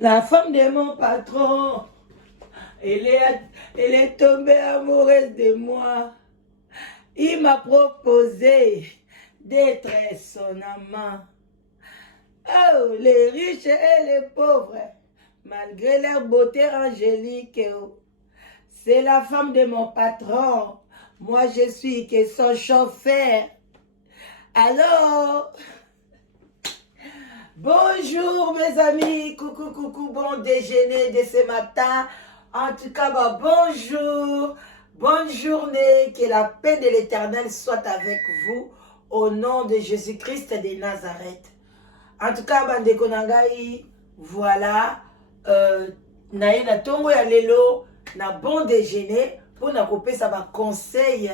La femme de mon patron, elle est tombée amoureuse de moi. Il m'a proposé d'être son amant. Oh, les riches et les pauvres, malgré leur beauté angélique, c'est la femme de mon patron. Moi, je suis que son chauffeur. Alors, bonjour mes amis, coucou, coucou, bon déjeuner de ce matin. En tout cas, bah, bonjour, bonne journée, que la paix de l'Éternel soit avec vous, au nom de Jésus-Christ de Nazareth. En tout cas, bandeko nangai, voilà, naye na tongo ya lelo, na bon déjeuner, pour na kopesa ba conseil,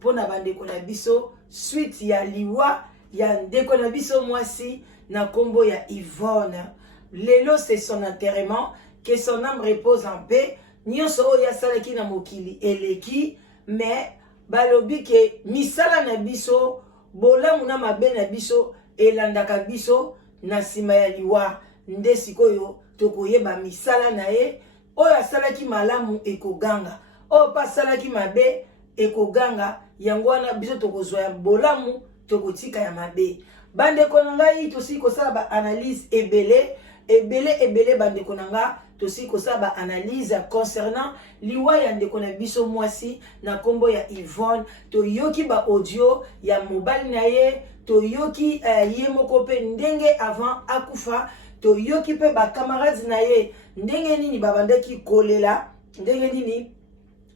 pour na bandeko na biso, suite ya liwa, ya ndeko na biso mwasi, na kombo ya Yvonne. Lelo c'est son enterrement, que son âme repose en paix. Nyonso oya salaki na mokili eleki, mais balobi ke misala na biso, bolamu na mabe na biso, elandaka biso na sima ya liwa. Nde sikoyo tokoyeba misala na ye, oyo asalaki malamu ekoganga, oyo pa asalaki mabe ekoganga. Yango wana biso tokozwa ya bolamu, tokotika ya mabe. Bandeko na ngai tosi kosala ba analyse ebele bandeko na nga tosi kosala ba analyse concernant liwa ya ndeko na biso mwasi na kombo ya Yvonne. Toyoki ba audio ya mobali na ye, toyoki ye moko pe ndenge avant akufa, toyoki pe ba camarades na ye ndenge nini babandaki kolela, ndenge nini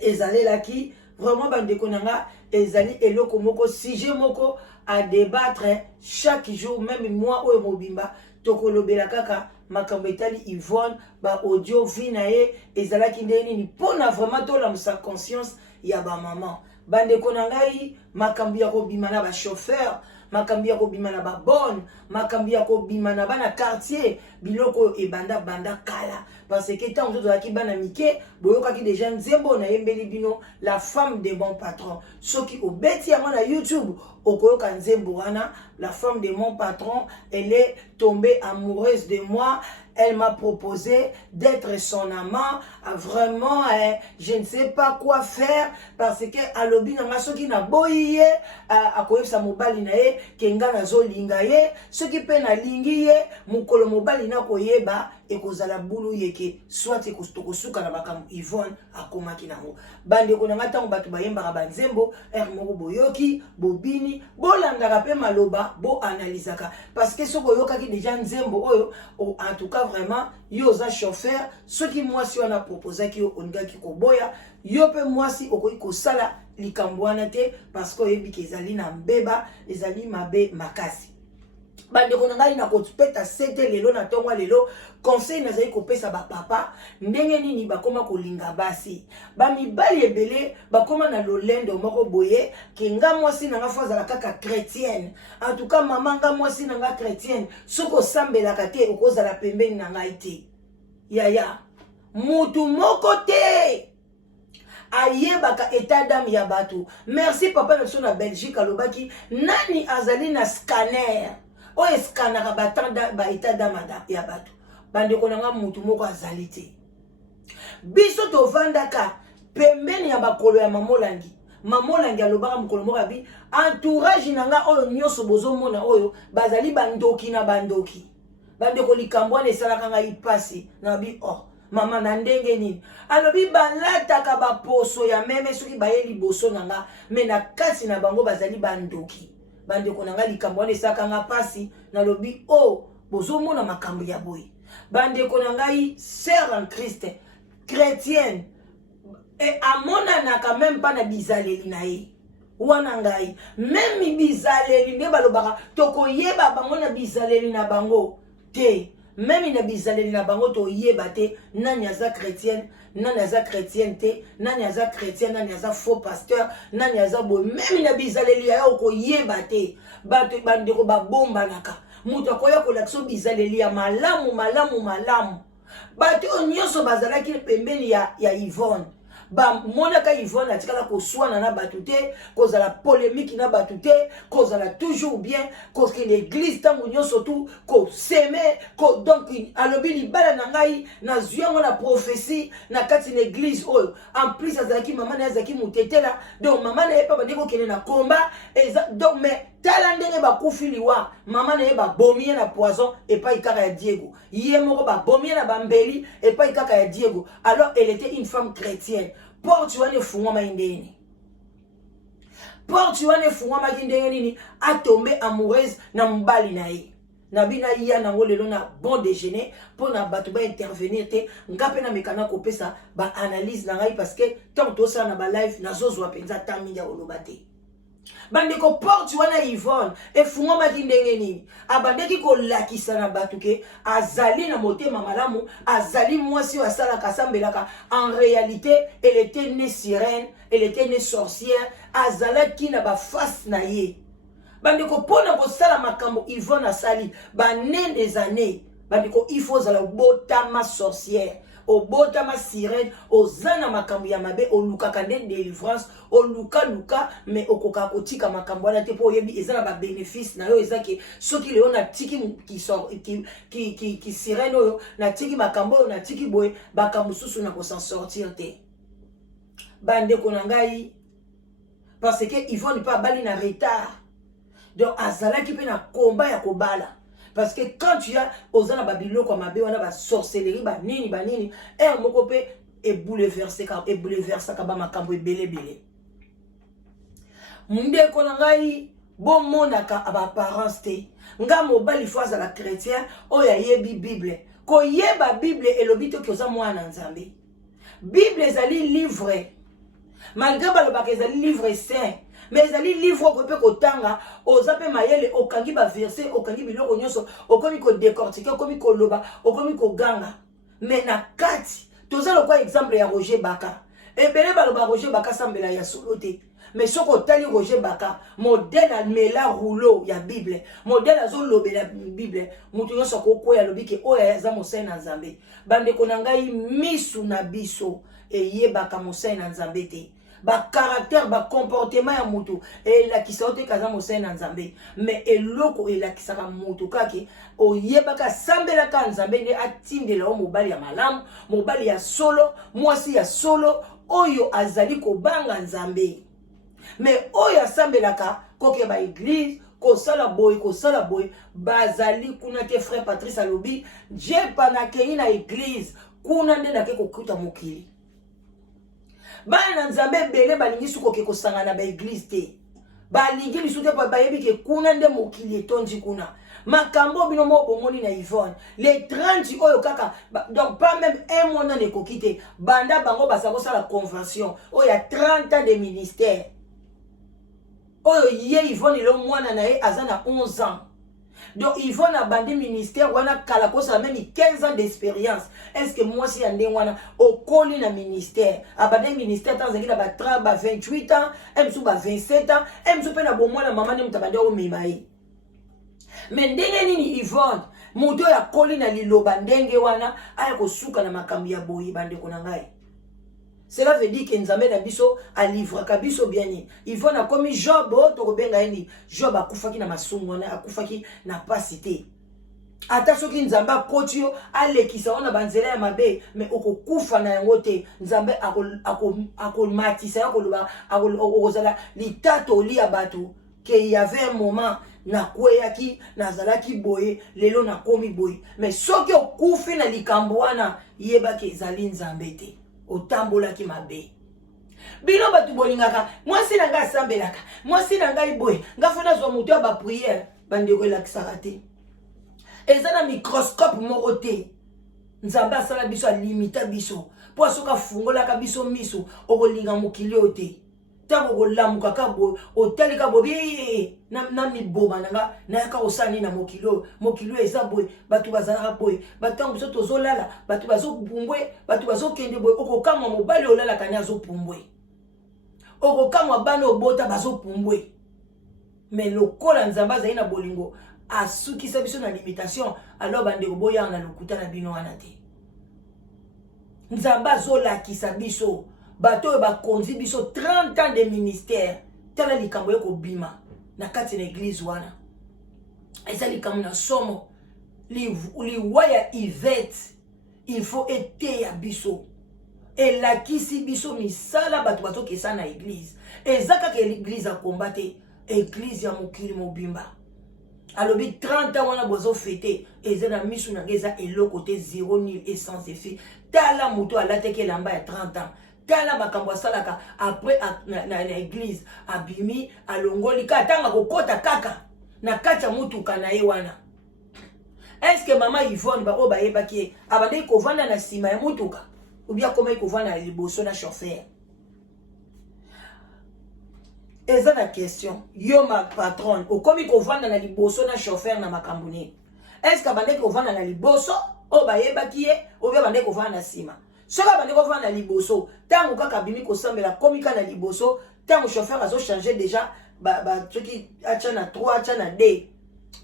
ezalelaki. Vraiment bandeko na nga ezali eloko moko, sujet moko à débattre chaque jour. Même moi oyo mobimba tokolobela kaka makambo etali Yvonne, ba audio vi na ye ezalaki ndenge nini, pona vraiment tolamusa conscience ya ba maman. Bandeko na ngai, makambo ya kobima na ba chauffeur, makambo ya kobima na ba bonne, makambo ya kobima na bana quartier, biloko ebanda banda kala. Parce que tant que tu bana mike, boyokaki déjà nzembo na yembeli bino la femme de mon patron. Soki obeti ya na YouTube, okoyoka nzembo wana, la femme de mon patron, elle est tombée amoureuse de moi. Elle m'a proposé d'être son amant. Vraiment, je ne sais pas quoi faire parce que alobi na masoki na boye akoyebisa mobali na ye kenga nazo linga ye, soki pe na lingi ye mukolo mobali na koyeba ekozala bulu yeke soit ekostokosuka na bakambo Yvonne akomaki nango. Bandeko na nga ntango bato bayembaka banzembo moko boyoki bobini bolandaka pe maloba bo analizaka, parce que soko oyokaki déjà nzembo oyo en tout cas vraiment yo za chauffeur, soki mwasi wana proposaki yo oningaki koboya, yo pe mwasi okoki kosala likambo wana te parce que oyebi ke ezali na mbeba, ezali mabe makasi. Bandeko na ngai na kotupeta sete lelo na tongo lelo, conseil nazali kopesa ba papa ndenge nini bakoma kolinga basi. Ba mibali ebele bakoma na lolendo moko boye ke nga mwasi na nga fazala kaka chrétienne. En tout cas maman nga mwasi na nga chrétienne, soko sambelaka te okozala pembeni na ngai te. Yaya, mutu moko te ayebaka état d'âme ya bato. Merci papa na so na Belgique alobaki nani azali na scanner oyo eskanaka batanda ba état d'âme ya bato. Bandeko na nga mutu moko azali te. Biso tovandaka pembeni ya bakolo ya mamolangi. Mamolangi alobaka mokolo moko abi entourage na nga oyo nyonso bozomona oyo bazali bandoki na bandoki. Bandeko likambo wana esalaka ngai pasi na bi oh mama na ndenge nini alobi balataka baposo ya meme soki baye liboso na nga, me na kati na bango bazali bandoki. Bandeko na nga likambo wana esalaka nga pasi na lobi oh bozomona makambo ya boye. Bandeko na ngai sœur en Christ chrétienne et amonanaka même pas na bizaleli na ye wana ngai, même bizaleli nde balobaka tokoyeba bango na bizaleli na bango te. Même na bizaleli na bango toyeba te nani aza chrétienne, nani aza chrétienne te, nani aza chrétien, nani aza faux pasteur, nani aza boy. Même na bizaleli ya okoyeba te. Bato bandeko babomba naka mutu akoya kolakso bizaleli ya malamu. Bato nyonso bazalaki pembeni ya Yvonne. ba monaka Yvonne atikala ko swana na batute cause la polémique na batute cause la toujours bien cause que l'église tango nyonso tout ko semer ko donc alobi libala na ngai na zuyango na prophétie na kati na église oyo en plus azaki maman na azaki mutetela donc maman na pas bandeko kene na combat donc mais tala ndenge bakufi liwa maman na ba bomie na poison et pas ikaka ya Diego yé moko ba bomie na bambeli et pas ikaka ya Diego alors elle était une femme chrétienne porte wane fungwa maindeni porte wane fungwa makindenge nini a tombé amoureuse na mbali na ye na bina iya na ngolelo na bon déjeuner pour na bato ba intervenir te ngape na mekana ko pesa ba analyse na ngai parce que tant to ça na ba live na zozwa penza taminga olobate bandeko porte wana Yvonne efungwa makindenge nini abandeki ko lakisa na bato ke azali na motema malamu azali mwasi wa sala kasambelaka en réalité elle était née sirène elle était née sorcière azalaki na ba face na ye bandeko pona ko sala makambo Yvonne asali ba né des années bandeko il faut zala botama sorcière au botama sirène au zana makambo ya mabe au luka kande délivrance au luka mais au koka kotika makambo wana te po yebi ezala ba bénéfice na yo ezaki soki leo na tiki qui sort qui sirène oyo na tiki makambo oyo na tiki boy bakambo susu na ko s'en sortir te bandeko na ngai parce que Yvonne pas bali na retard donc azala ki pe na combat ya kobala parce que quand tu as ozana babilo kwa mabe wana ba sorcellerie ba nini moko pe e bouleverser ka ba makambo ebele munde ko ngai bon monaka aba parents te nga mobali fois la chrétien oya yebi bible ko yeba bible elobi to koza mwana nzambe bible ezali livre malgré balobaka ezali livre saint mais ezali livre ko pe kotanga ozape mayele okangi ba verset okangi biloko nyonso okomi ko décortiquer okomi ko loba okomi ko ganga mais na kati tozalo kwa exemple ya Roger Baka ebele baloba Roger Baka sambela ya solo te mais soko tali Roger Baka modèle almela rouleau ya bible modèle azolobela bible mutu nyonso ko koya lobike oya za mosai na nzambe bande konangai misu na biso eyebaka mosai na nzambe te ba caractère ba comportement ya mutu la kisaote kaza mosai na nzambe mais eloko elakisaka mutu kaki oyebaka sambela ka nzambe ne atindela o mobali ya malamu mobali ya solo mwasi ya solo oyo azali kobanga nzambe mais oyo asambelaka koke ba église kosala boy bazali kuna te frère Patrice alobi je panakei na église kuna nde nake kokuta mokili bana nzambe bele balingi suko ke kosangana ba église te balingi lisu te ba yebi ke kuna nde mokili etonji kuna makambo bino mo bomoni na Yvonne les 30 oyo kaka donc pas même un mois na nekokite banda bango basako sala convention oyo ya 30 ans de ministère oyo ye Yvonne le mwana na ye azana 11 ans. Donc Yvonne a bandé ministère wana kala ko ça même 15 ans d'expérience. Est-ce que moi si ande wana au koli na ministère abandé ministère tant zaki na ba 28 ans, emsu ba 27 ans, emsu pe na bo mwana maman ne mutabande o mimayi. Mais ndenge nini Yvonne muto ya koli na liloba ndenge wana aya ko suka na makambi ya boyi bande ko na ngai. Cela veut dire que Nzambe na biso a livre ka biso bien. Yvonne a commis Job to ko benga yeni. Job akufaki na masumu wana akufaki na pasité. Ata soki Nzambe akotio alekisa ona banzela ya mabe mais okokufa na yango te. Nzambe akomatisa yakoloba akozala litato li abatu que il y avait un moment na kweyaki nazalaki boye lelo na komi boye mais soki okufi na likambo wana yebaki ezali Nzambe te. Otambola ki mabe bino batu bolingaka mwasi na nga asambelaka mwasi na ngai boye nga fona zwa mutu ya ba prière bandeko elakisaka te eza na microscope moko te Nzambe asala biso alimita biso po asoka fungolaka biso miso okolinga mokili oyo te tango kolamuka ka boye otalika boye na miboma nanga nayaka kosala na mokili eza boye batu bazalaka boye batango biso tozolala batu bazopumbwe batu bazokende boye okokamwa mobali olalaka ni azopumbwe okokamwa bana obota bazopumbwe mais lokola Nzambe azali na bolingo asukisa biso na limitation alors bandeko boyanga na lokuta na bino wana te Nzambe azolakisa biso bato ba conduit biso 30 ans de ministère tala likambo yeko bima na kati na église wana eza likambo na somo liwa ya Yvette il faut ete ya biso elakisi biso misala bato bazokesa na église eza kaka l'église a combattre église ya mokili mobimba alobi 30 ans wana bozo fêter eza na misu na ngeza eloko te 0 nil essence effet tala moto alateke lamba ya 30 ans tala makambo asalaka après na église abimi alongoli ka tanga kokota kaka na kati ya mutuka na ye wana. Est-ce que maman Yvonne ba o ba yebaki abandeki kovanda na sima ya mutuka ou bien comment kovanda na liboso na chauffeur? Eza na question yo ma patronne o komi kovanda na liboso na chauffeur na makambo ni. Est-ce que abandeki kovanda na liboso o ba yebaki ou bien abandeki kovanda na sima? Soka abandeki kovanda na liboso tango kaka bimi kosambela komika na liboso tango chauffeur azo changer déjà ba truki acha na 3 acha na 2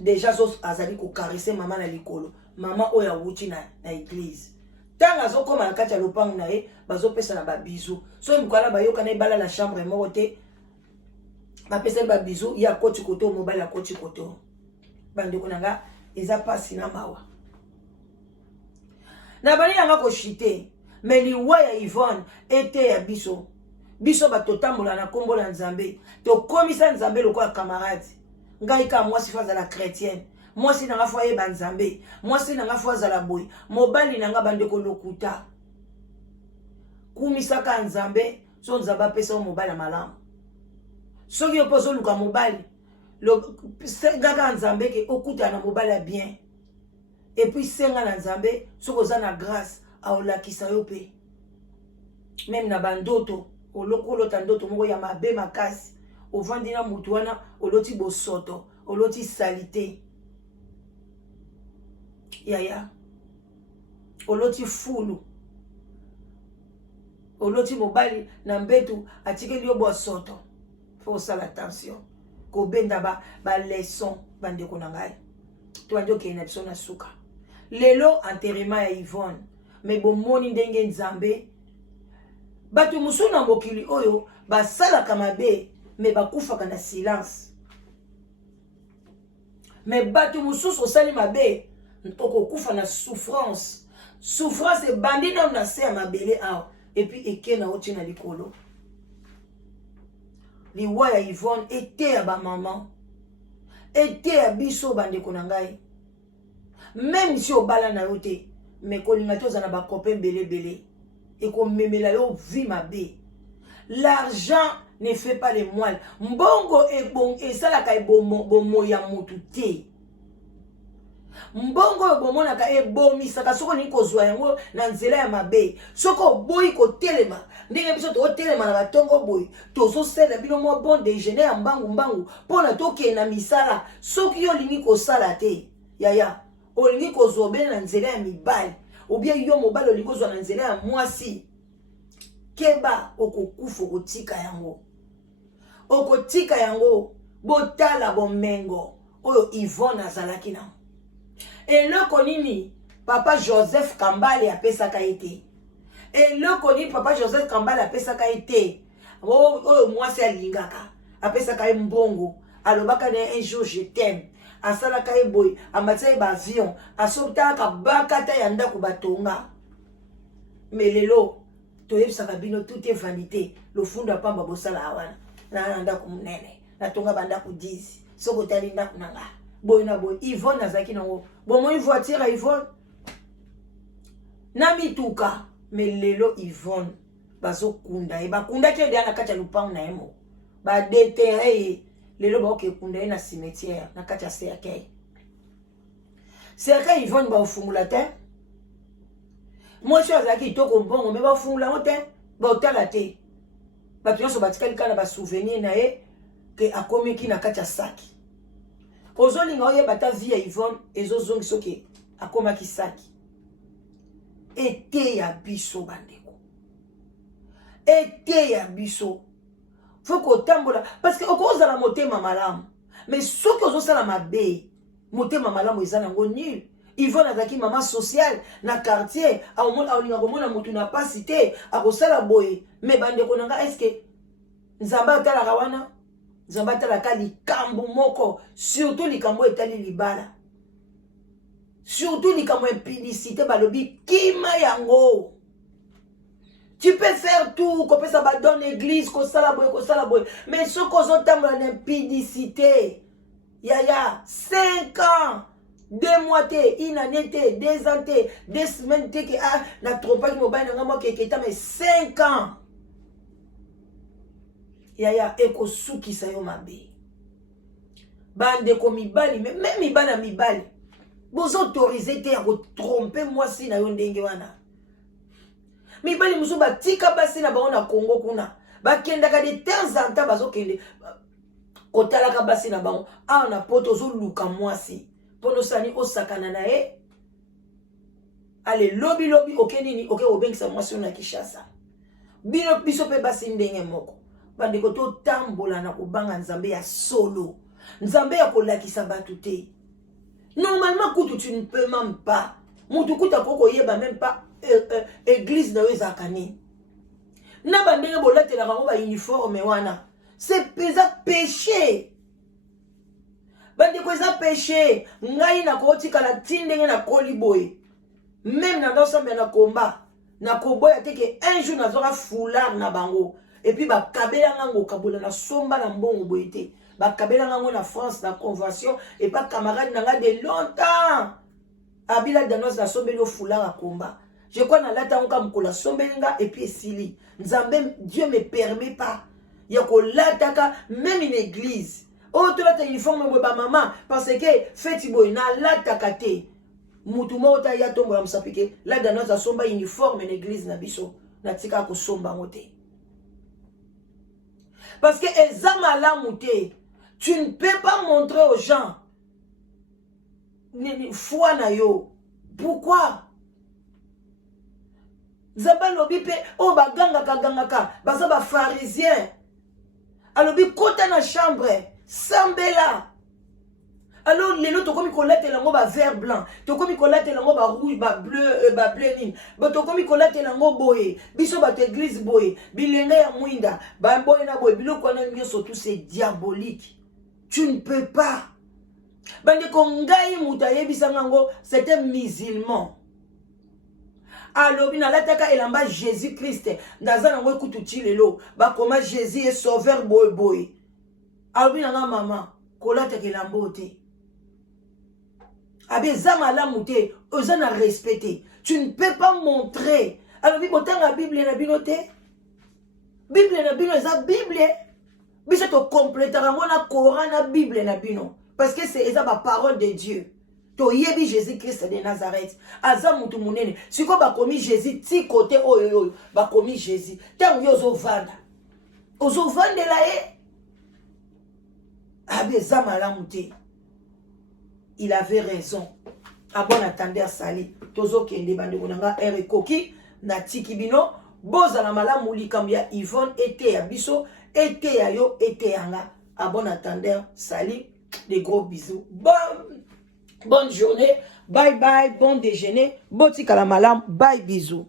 déjà zo azali ko caresser maman na likolo maman oya wuti na église tanga zo koma na kati ya lopango na ye bazo pesa na ba bisou so mukala bayoka na ibala la chambre moko te ba pesa ba bisou ya koti koto mobile ya koti koto bande konanga eza pasi na mawa na bani yanga ko chité mais liwa ya Yvonne ete ya biso biso batotambola na kombo la Nzambe to komisa Nzambe lokola camarade ngai ka mwasi faza la chrétienne mwasi nanga fwa yeba Nzambe mwasi nanga fwa za la boy mobali nanga bandeko lokuta kumisa ka Nzambe so Nzamba pesa mobali malamu soki opozo luka mobali lo senga Nzambe ke okuta na mobali bien et puis senga na Nzambe soko za na grâce aolakisa yo pe même na bandoto olokolo tandoto moko ya mabe makasi ovandi na mutu wana oloti bosoto oloti salite yaya oloti fulu oloti mobali na mbetu atikeli yo bosoto faut sala attention ko benda ba leçon bande ko nangai to ando ke na biso na suka lelo enterrement ya Yvonne mais bon moni ndenge Nzambe bato musuna mokili oyo basalaka mabe me bakufaka na silence me bato mususu osali mabe okokufa na souffrance ebandi na se ya mabele awa et puis eke na oti na likolo liwa ya Yvonne ete ya bamama ete ya biso bandeko na ngai même si obala na yo te me kolinga te oza na bakope belebele ekomemela yo vi mabe. L'argent ne fait pas les moines. Mbongo e bon et ça la kai bomo ya mutu te. Mbongo e bomo na ka e bomi saka soko ni kozwa yango na nzela ya mabe. Soko boyi ko telema. Ndenge biso to telema na batongo boyi. Tozo sela bino mo bon déjeuner ya mbangu pona toke na misala. Soki yo lingi ko sala te. Yaya, olingi kozwa bene na nzela ya mibali. Ou bien yo mobali olingi kozwa na nzela ya mwasi. Keba okokufa okotika yango. Okotika yango botala bomengo oyo Yvonne azalaki na. Eloko nini papa Joseph Kambale apesaka ete. Eloko nini papa Joseph Kambale apesaka ete. Oyo mwasi alingaka apesaka mbongo alobaka na un jour je t'aime. Asalaka boy amatia ba avion asoptaka bakata ya ndako batonga. Melelo toyebisaka bino tout est vanité le fond de pamba bosala awana na ndako munene na tonga bandako 10 soko tali ndako nanga boy na boy Yvonne azaki nango bomo une voiture Yvonne na mituka melelo Yvonne bazokunda e bakunda ke dia na kati ya lupango na yemo ba déterrer lelo ba oke kunda na cimetière na kati ya cercueil Yvonne ba ofungula te. Moi je suis azaki toko mbongo me ba fungula ote ba otala te ba tuyonso batikali kana ba souvenir na ye ke akomeki na kati ya saki ozolinga oye bata vie ya Yvonne ezozongi soki akomaki saki ete ya biso bandeko ete ya biso faut kotambola parce que okoza la motema malamu mais soki ozosala mabe motema malamu eza nango nul Yvonne azaki maman sociale na quartier aolinga komona mutu na pasi te akosala boye mais bandeko nanga est-ce que nzambe atalaka wana nzambe atalaka likambo moko surtout likambo etali libala surtout likambo impudicité balobi kima yango. Tu peux faire tout, qu'on peut s'abandonner dans l'église, qu'on boye, mais ce qu'on entend dans l'impudicité, yaya, 5 ans, 2 mois, une année, 2 ans, 2 semaines, na trompa qui mobile, mais 5 ans. Yaya, eko suki sa yo mabe. Bande ko mibali, même mibali. Vous autorisez te à tromper moi si na yo ndenge wana. Mibali musu batika basi na bango na Congo kuna bakendaka de temps en temps bazokende kotalaka basi na bango na poto zo luka mwasi pono sani osakana na ye ale lobi okenini obengisa mwasi na Kinshasa biso pe basi ndenge moko bandeko to tambola na kobanga nzambe ya solo nzambe ya kolakisa batu te. Normalement kutu tu ne peux même pas mutu kuta koko yeba même pas église na ezakani na bandenge bolatela bango ba uniforme wana c'est péché bandeko eza péché ngai na kotikala tindenge na koliboye même na ndosamba na komba na koboya teke un jour nazoka foulard na bango et puis bakabela ngango kabola na somba na mbongo boyete bakabela ngango na France na convention et pas camarade nanga de longtemps abila danos na sombe lo foulard à combat. Je crois que la tanga mkola sombelinga et puis sili. Nzambe Dieu me permet pas. Yako la taka même une église. Oh tu la ta uniforme ba maman parce que feti boy na la takate. Mutu mota ya tombo ya msapike. La dana za somba uniforme en église na biso. Na tika ko somba mote. Parce que ezama la moute. Tu ne peux pas montrer aux gens foi na yo. Pourquoi? Zaba lobi pe o baganga baza ba pharisien alobi kota na chambre sambela alors lelo tokomi kolate lango ba vert blanc tokomi kolate lango ba rouge ba bleu nini ba tokomi kolate lango boye biso ba église boye bilenga ya mwinda ba boye na boye biloko na nyoso tout c'est diabolique. Tu ne peux pas bande ko ngai muta yebisa ngango c'était musulman alobi na lataka elamba Jésus Christ ndazana ngo ekututi lelo bakoma Jésus est sauveur boy alobi na maman kolata kelamba te abi zama la muté ozana respecter. Tu ne peux pas montrer alobi botanga Bible na binote Bible na bino eza Bible biso to complétera ngona Coran na Bible na bino parce que c'est eza ba parole de Dieu. To yebi Jésus Christ de Nazareth aza mutu munene siko bakomi Jésus ti côté oyo bakomi Jésus tango yozo vanda la e abe zamala muté. Il avait raison. A bon attendeur sali tozo kende bande konanga erekoki na tikibino boza na malamu likambia Yvonne ete ya biso ete ya yo ete yanga. A bon attendeur sali, des gros bisous. Bonne journée, bye bye, bon déjeuner, boti kalamalam, bye bisous.